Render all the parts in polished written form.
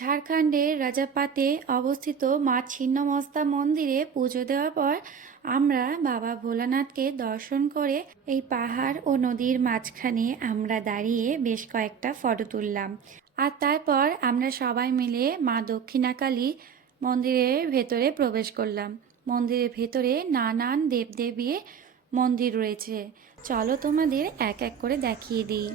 ঝাড়খণ্ডের রাজাপাতে অবস্থিত মা ছিন্নমস্তা মন্দিরে পুজো দেওয়ার পর আমরা বাবা ভোলানাথকে দর্শন করে এই পাহাড় ও নদীর মাঝখানে আমরা দাঁড়িয়ে বেশ কয়েকটা ফটো তুললাম। আর তারপর আমরা সবাই মিলে মা দক্ষিণাকালী মন্দিরের ভেতরে প্রবেশ করলাম। মন্দিরের ভেতরে নানান দেবদেবীর মন্দির রয়েছে। চলো তোমাদের এক এক করে দেখিয়ে দিই।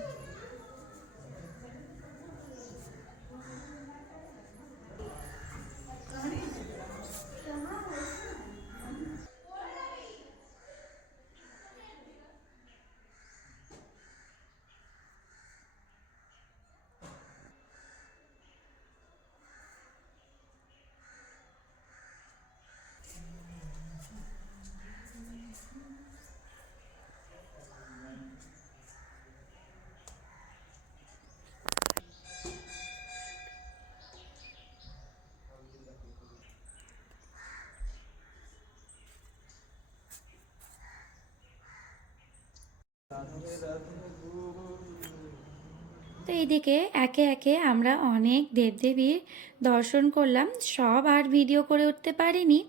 তো এইদিকে একে একে আমরা অনেক দেবদেবীর দর্শন করলাম। সব আর ভিডিও করে উঠতে পারিনি,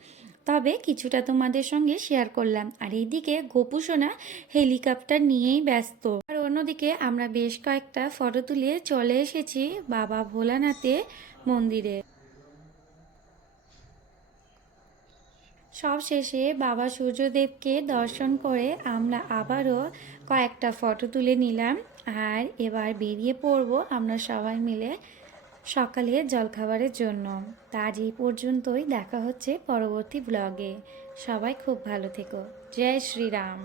তবে কিছুটা তোমাদের সঙ্গে শেয়ার করলাম। আর এইদিকে গোপুসোনা হেলিকপ্টার নিয়েই ব্যস্ত। আর অন্যদিকে আমরা বেশ কয়েকটা ফটো তুলে চলে এসেছি বাবা ভোলানাথের মন্দিরে। সব শেষে বাবা সূর্যদেবকে দর্শন করে আমরা আবারও কয়েকটা ফটো তুলে নিলাম। আর এবার বেরিয়ে পড়ব আমরা সবাই মিলে সকালে জলখাবারের জন্য। তা আজ এই পর্যন্তই, দেখা হচ্ছে পরবর্তী ব্লগে। সবাই খুব ভালো থেকো। জয় শ্রীরাম।